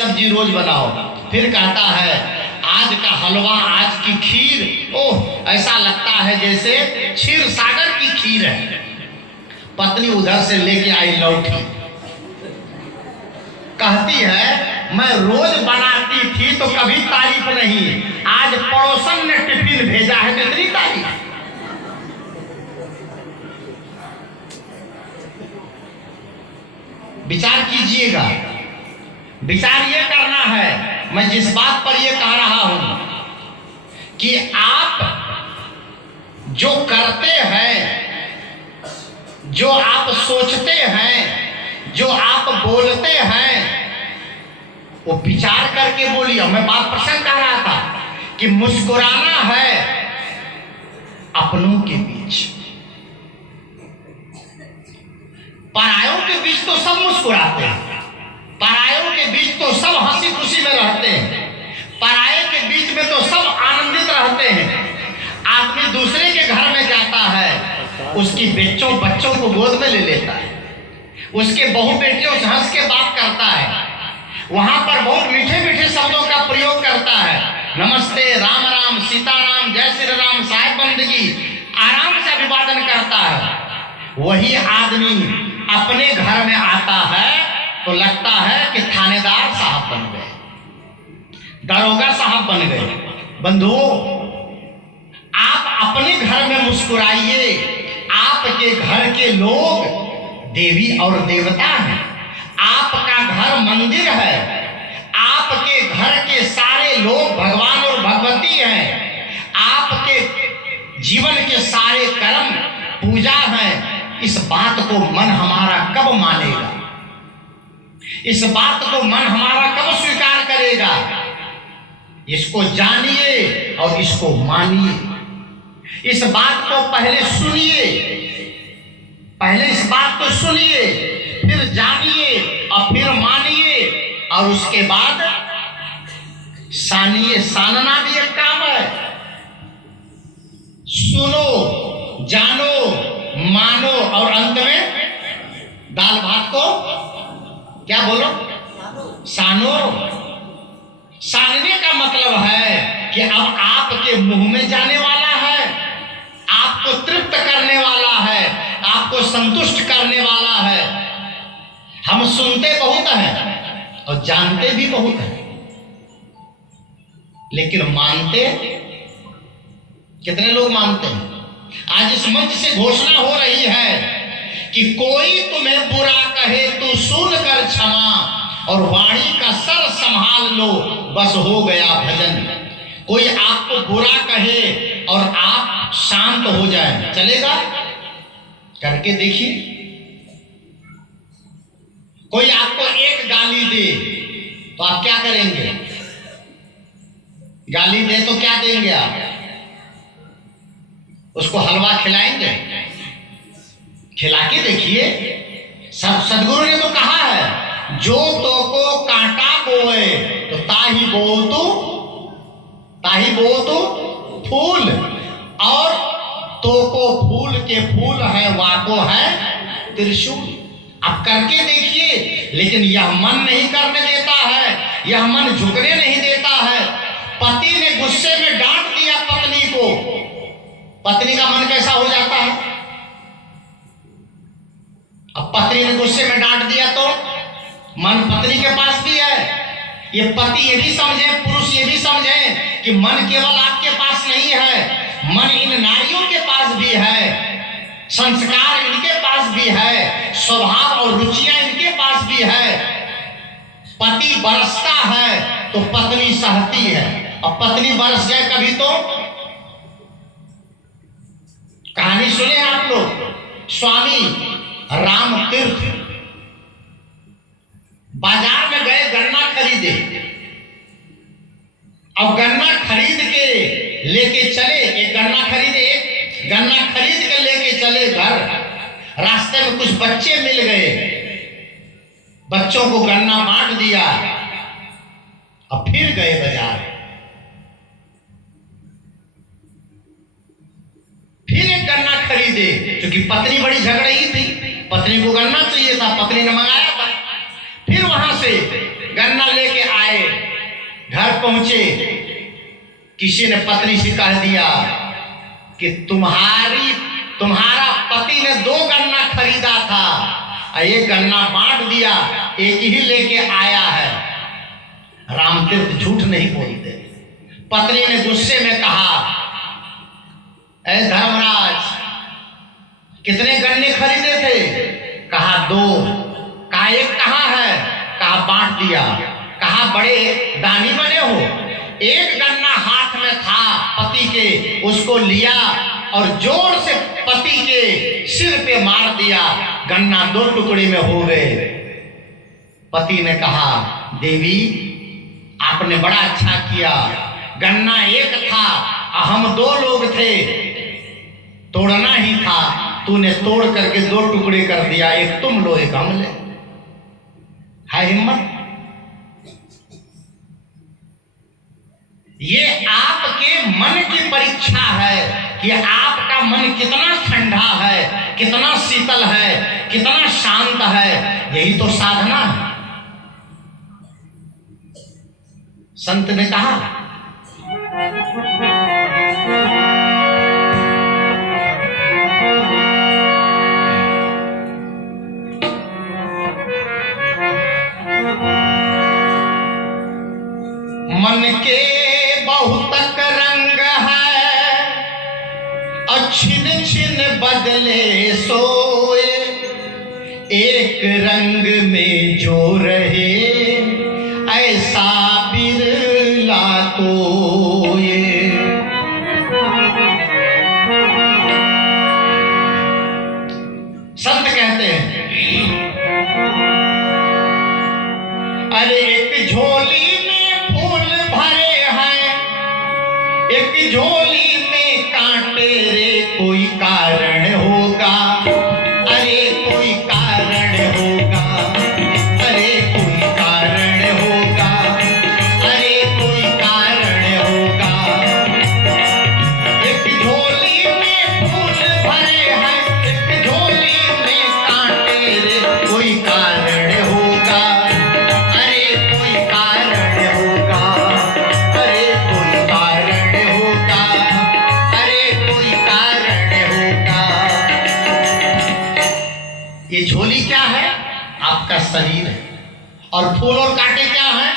सब्जी रोज बनाओ। फिर कहता है आज का हलवा, आज की खीर, ओह ऐसा लगता है जैसे क्षीर सागर की खीर है। पत्नी उधर से लेके आई लौटी, कहती है मैं रोज बनाती थी तो कभी तारीफ नहीं, आज पड़ोसन ने टिफिन भेजा है तो इतनी तारीफ। विचार कीजिएगा, विचार ये करना है। मैं जिस बात पर ये कह रहा हूं कि आप जो करते हैं, जो आप सोचते हैं, जो आप बोलते हैं, वो विचार करके बोलिए। मैं बात प्रसंग कह रहा था कि मुस्कुराना है अपनों के बीच, परायों के बीच तो सब मुस्कुराते हैं, परायों के बीच तो सब हंसी खुशी में रहते हैं, पराये के बीच में तो सब आनंदित रहते हैं। आदमी दूसरे के घर में जाता है, उसकी बच्चों को गोद में ले लेता है, उसके बहू बेटियों से हंस के बात करता है, वहां पर बहुत मीठे मीठे शब्दों का प्रयोग करता है। नमस्ते, राम राम, सीताराम, जय श्री राम, साहेब बंदगी, आराम से अभिवादन करता है। वही आदमी अपने घर में आता है तो लगता है कि थानेदार साहब बन गए, दरोगा साहब बन गए। बंधुओं, आप अपने घर में मुस्कुराइए। आपके घर के लोग देवी और देवता हैं, आपका घर मंदिर है, आपके घर के सारे लोग भगवान और भगवती हैं, आपके जीवन के सारे कर्म पूजा हैं। इस बात को मन हमारा कब मानेगा? इस बात को मन हमारा कब स्वीकार करेगा? इसको जानिए और इसको मानिए। इस बात को पहले सुनिए, पहले इस बात को सुनिए, फिर जानिए और फिर मानिए, और उसके बाद सानिए। सानना भी एक काम है। सुनो, जानो, मानो और अंत में दाल भात को क्या बोलो? सानो। सानने का मतलब है कि अब आपके मुंह में जाने वाला है, आपको तृप्त करने वाला है, आपको संतुष्ट करने वाला है। हम सुनते बहुत हैं और जानते भी बहुत हैं, लेकिन मानते कितने लोग मानते हैं? आज इस मंच से घोषणा हो रही है कि कोई तुम्हें बुरा कहे तो सुन कर क्षमा, और वाणी का सर संभाल लो, बस हो गया भजन। कोई आपको बुरा कहे और आप शांत हो जाए, चलेगा? करके देखिए। कोई आपको एक गाली दे तो आप क्या करेंगे? गाली दे तो क्या देंगे आप? उसको हलवा खिलाएंगे? खिला के देखिए। सदगुरु ने तो कहा है, जो तो को कांटा बोए तो ताही बो तो फूल, और तो को फूल के फूल है, वाको है त्रिशूल। आप करके देखिए। लेकिन यह मन नहीं करने देता है, यह मन झुकने नहीं देता है। पति ने गुस्से में डांट दिया पत्नी को, पत्नी का मन कैसा हो जाता है? अब पत्नी ने गुस्से में डांट दिया तो मन पत्नी के पास भी है। ये पति ये भी समझे, पुरुष ये भी समझे कि मन केवल आपके पास नहीं है, मन इन नारियों के पास भी है, संस्कार इनके पास भी है, स्वभाव और रुचियां इनके पास भी है। पति बरसता है तो पत्नी सहती है, और पत्नी बरस जाए कभी तो। कहानी सुने आप लोग, स्वामी राम तीर्थ बाजार में गए गन्ना खरीदे। अब गन्ना खरीद के लेके चले, एक गन्ना खरीद के लेके चले घर। रास्ते में कुछ बच्चे मिल गए, बच्चों को गन्ना बांट दिया, अब फिर गए बाजार। फिर एक गन्ना खरीदे, क्योंकि पत्नी बड़ी झगड़ई थी, पत्नी को गन्ना चाहिए था, पत्नी ने मंगाया था। फिर वहां से गन्ना लेके पहुंचे, किसी ने पत्नी से कह दिया कि तुम्हारा पति ने 2 गन्ना खरीदा था और 1 गन्ना बांट दिया, 1 ही लेके आया है। रामतीर्थ झूठ नहीं बोलते। पत्नी ने गुस्से में कहा, ऐ धर्मराज, कितने गन्ने खरीदे थे? कहा 2। कहा 1 कहाँ है? कहा बांट दिया। कहा बड़े दानी बने हो। 1 गन्ना हाथ में था पति के, उसको लिया और जोर से पति के सिर पे मार दिया, गन्ना 2 टुकड़े में हो गए। पति ने कहा, देवी आपने बड़ा अच्छा किया, गन्ना 1 था, हम 2 लोग थे, तोड़ना ही था, तूने तोड़ करके 2 टुकड़े कर दिया, 1 तुम लो 1 हम ले। है हिम्मत। ये आपके मन की परीक्षा है कि आपका मन कितना ठंडा है, कितना शीतल है, कितना शांत है। यही तो साधना है। संत ने कहा, मन के बहुतक रंग है, छिन छिन बदले सोए, एक रंग में जो रहे ऐसा बिरला कोई। संत कहते हैं, अरे एक झोली में फूल भरे हैं, एक झोली में कांटे रे, कोई कारण होगा, अरे कोई कारण होगा, अरे कोई कारण होगा, अरे कोई कारण होगा। एक झोली में फूल भरे हैं, एक झोली में कांटे रे, कोई कारण होगा, अरे कोई कारण होगा, अरे कोई कारण होगा, अरे कोई कारण होगा। ये झोली क्या है? आपका शरीर है। और फूल और कांटे क्या है?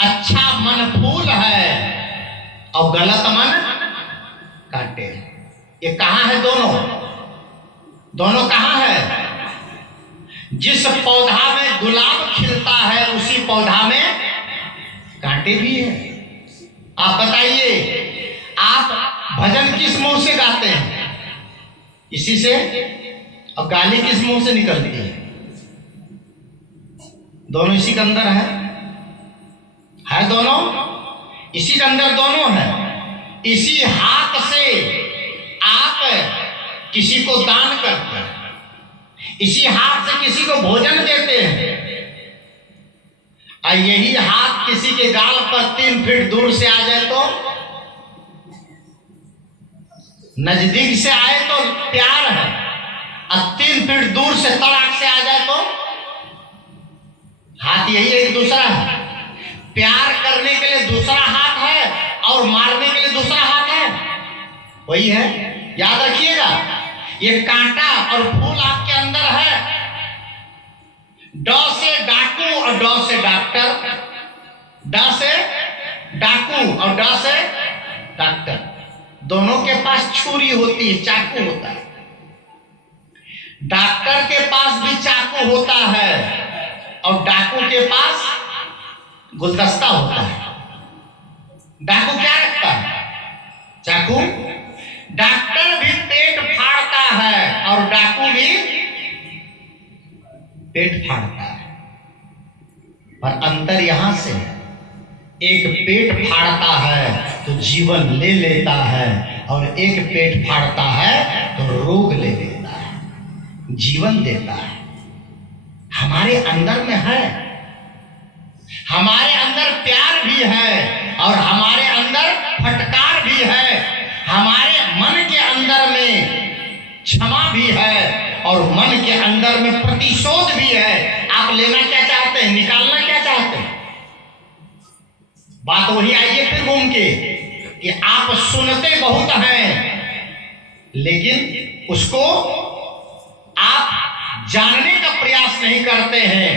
अच्छा मन फूल है और गलत मन कांटे। ये कहां है? दोनों कहां है? जिस पौधा में गुलाब खिलता है उसी पौधा में कांटे भी है। आप बताइए, आप भजन किस मुंह से गाते हैं? इसी से। और गाली किस मुंह से निकलती है? दोनों इसी के अंदर है दोनों इसी के अंदर दोनों है। इसी हाथ से आप किसी को दान करते हैं, इसी हाथ से किसी को भोजन देते हैं, और यही हाथ किसी के गाल पर 3 फीट दूर से आ जाए तो, नजदीक से आए तो प्यार है, और 3 फीट दूर से तड़ाक से आ जाए तो हाथ यही एक दूसरा है। प्यार करने के लिए दूसरा हाथ है और मारने के लिए दूसरा हाथ है, वही है। याद रखिएगा, ये कांटा और फूल आपके अंदर है। ड से डाकू और ड से डॉक्टर, ड से डाकू और ड से डॉक्टर। दोनों के पास छुरी होती है, चाकू होता है। डॉक्टर के पास भी चाकू होता है और डाकू के पास गुलदस्ता होता है। डाकू क्या रखता है? चाकू। डॉक्टर भी पेट फाड़ता है और डाकू भी पेट फाड़ता है, पर अंतर यहां से, एक पेट फाड़ता है तो जीवन ले लेता है, और एक पेट फाड़ता है तो रोग ले लेता है, जीवन देता है। हमारे अंदर में है, हमारे अंदर प्यार भी है और हमारे अंदर फटकार भी है, हमारे मन के अंदर में क्षमा भी है और मन के अंदर में प्रतिशोध भी है। आप लेना क्या चाहते हैं? निकालना क्या चाहते हैं? बात वही आइए फिर घूम के कि आप सुनते बहुत हैं लेकिन उसको आप जानने का प्रयास नहीं करते हैं,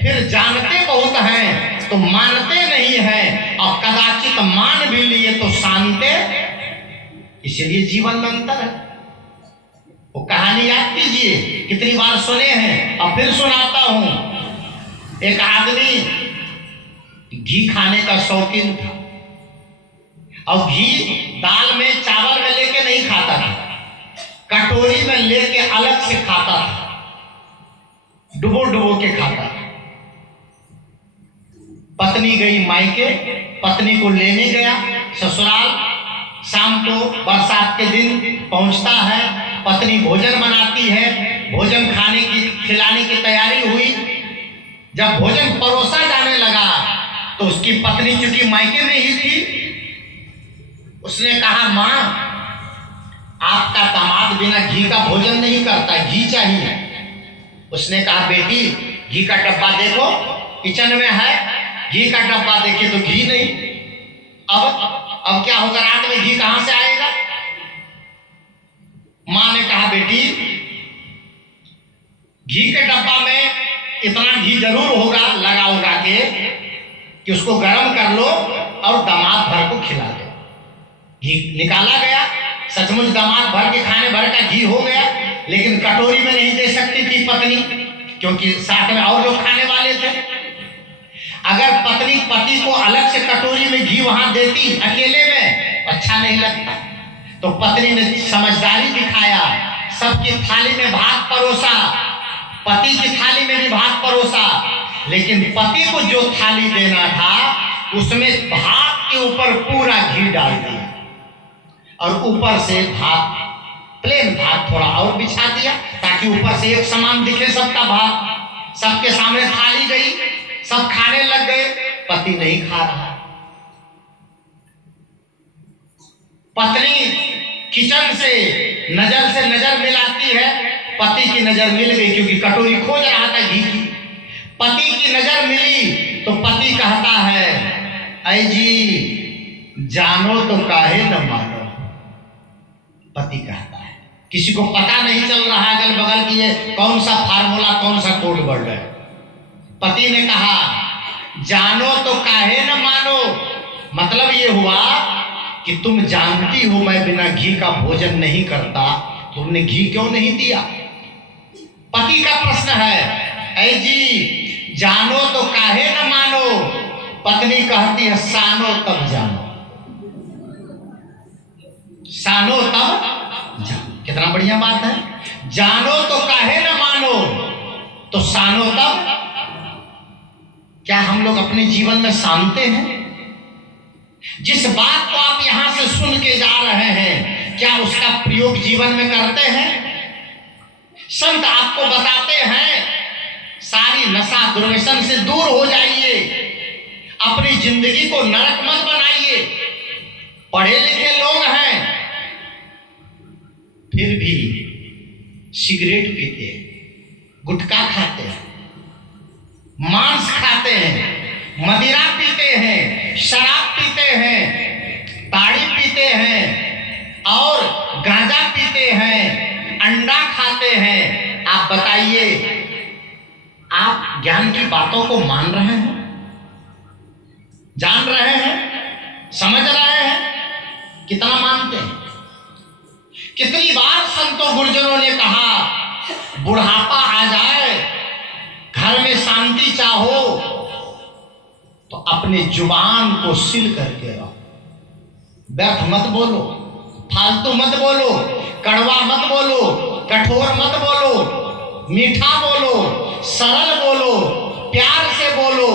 फिर जानते बहुत हैं तो मानते नहीं हैं, और कदाचित मान भी लिए तो शांते। इसलिए जीवन में अंतर है। वो कहानी याद कीजिए, कितनी बार सुने हैं और फिर सुनाता हूं। एक आदमी घी खाने का शौकीन था और घी दाल में चावल में लेके नहीं खाता था, कटोरी में लेके अलग से खाता था, डुबो डुबो के खाता था। पत्नी गई मायके, पत्नी को लेने गया ससुराल। शाम को बरसात के दिन पहुंचता है, पत्नी भोजन बनाती है, भोजन खाने की खिलाने की तैयारी हुई। जब भोजन परोसा जाने लगा तो उसकी पत्नी चूंकि मायके में ही थी, उसने कहा मां आपका दामाद बिना घी का भोजन नहीं करता, घी चाहिए। उसने कहा बेटी घी का डब्बा देखो, किचन में है, घी का डब्बा देखे तो घी नहीं। अब क्या होगा, रात में घी कहां से आएगा? मां ने कहा बेटी घी के डब्बा में इतना घी जरूर होगा लगा उगा के कि उसको गर्म कर लो और दामाद भर को खिला दो। घी निकाला गया, सचमुच दामाद भर के खाने भर का घी हो गया, लेकिन कटोरी में नहीं दे सकती थी पत्नी, क्योंकि साथ में और लोग खाने वाले थे। अगर पत्नी पति को अलग से कटोरी में घी वहां देती अकेले में, अच्छा नहीं लगता। तो पत्नी ने समझदारी दिखाया, सबकी थाली में भात परोसा, पति की थाली में भी भात परोसा, लेकिन पति को जो थाली देना था उसमें भात के ऊपर पूरा घी डाल दिया और ऊपर से भात, प्लेन भात थोड़ा और बिछा दिया ताकि ऊपर से एक समान दिखे सबका भात। सबके सामने थाली गई, सब खाने लग गए, पति नहीं खा रहा। पत्नी किचन से नजर मिलाती है, पति की नजर मिल गई क्योंकि कटोरी खोज रहा था घी की। पति की नजर मिली तो पति कहता है ऐ जी जानो तो काहे न मानो। पति कहता है, किसी को पता नहीं चल रहा अगल बगल की ये कौन सा फार्मूला, कौन सा कोड वर्ड है। पति ने कहा जानो तो काहे न मानो, मतलब ये हुआ कि तुम जानती हो मैं बिना घी का भोजन नहीं करता, तुमने घी क्यों नहीं दिया? पति का प्रश्न है, ऐ जी जानो तो काहे न मानो। पत्नी कहती है सानो तब जानो, सानो तब जानो। कितना बढ़िया बात है, जानो तो काहे न मानो तो सानो तब। क्या हम लोग अपने जीवन में शांते हैं? जिस बात को आप यहां से सुन के जा रहे हैं, क्या उसका प्रयोग जीवन में करते हैं? संत आपको बताते हैं सारी नशा दुर्व्यसन से दूर हो जाइए, अपनी जिंदगी को नरक मत बनाइए। पढ़े लिखे लोग हैं फिर भी सिगरेट पीते हैं, गुटखा खाते हैं, मांस खाते हैं, मदिरा पीते हैं, शराब पीते हैं, ताड़ी पीते हैं और गांजा पीते हैं, अंडा खाते हैं। आप बताइए, आप ज्ञान की बातों को मान रहे हैं, जान रहे हैं, समझ रहे हैं? कितना मानते हैं? कितनी बार संतों गुरुजनों ने कहा बुढ़ापा आ जाए, घर में शांति चाहो तो अपने जुबान को सील करके रहो, व्यर्थ मत बोलो, फालतू मत बोलो, कड़वा मत बोलो, कठोर मत बोलो, मीठा बोलो, सरल बोलो, प्यार से बोलो,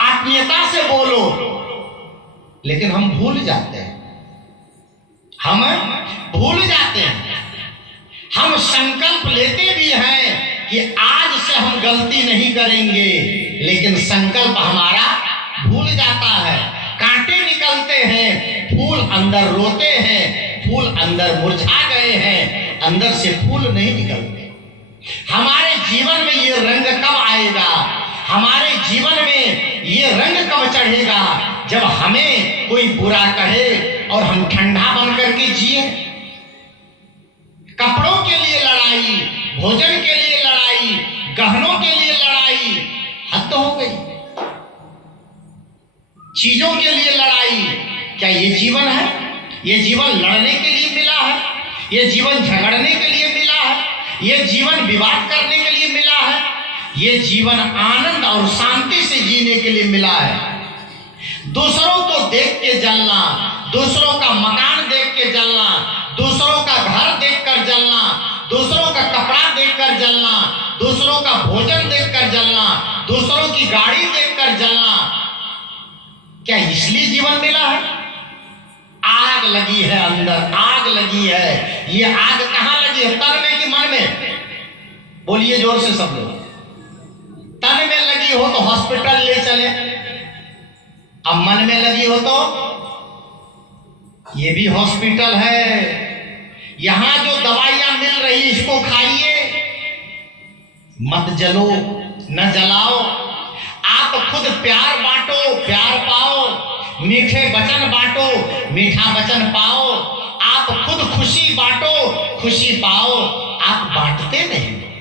आत्मीयता से बोलो। लेकिन हम भूल जाते हैं, हम भूल जाते हैं। हम संकल्प लेते भी हैं कि आज से हम गलती नहीं करेंगे, लेकिन संकल्प हमारा भूल जाता है। कांटे निकलते हैं, फूल अंदर रोते हैं, फूल अंदर मुरझा गए हैं, अंदर से फूल नहीं निकलते। हमारे जीवन में ये रंग कब आएगा? हमारे जीवन में ये रंग कब चढ़ेगा? जब हमें कोई बुरा कहे और हम ठंडा बन करके जिए। कपड़ों के लिए लड़ाई, भोजन के लिए लड़ाई, गहनों के लिए लड़ाई, हद हो गई। चीजों के लिए लड़ाई, क्या ये जीवन है? ये जीवन लड़ने के लिए मिला है? ये जीवन झगड़ने के लिए मिला है? ये जीवन विवाद करने के लिए मिला है? ये जीवन आनंद और शांति से जीने के लिए मिला है। दूसरों को देख के जलना, दूसरों का मकान देख के जलना, दूसरों का घर देखकर जलना, दूसरों का कपड़ा देखकर जलना, दूसरों का भोजन देखकर जलना, दूसरों की गाड़ी देखकर जलना, क्या इसलिए जीवन मिला है? आग लगी है अंदर, आग लगी है। ये आग कहां लगी है? तन में कि मन में? बोलिए जोर से सब लोग। तन में लगी हो तो हॉस्पिटल ले चले, अब मन में लगी हो तो ये भी हॉस्पिटल है। यहां जो दवाइयां मिल रही इसको खाइए, मत जलो, न जलाओ। आप खुद प्यार बांटो, प्यार पाओ। मीठे वचन बांटो, मीठा वचन पाओ। आप खुद खुशी बांटो, खुशी पाओ। आप बांटते नहीं।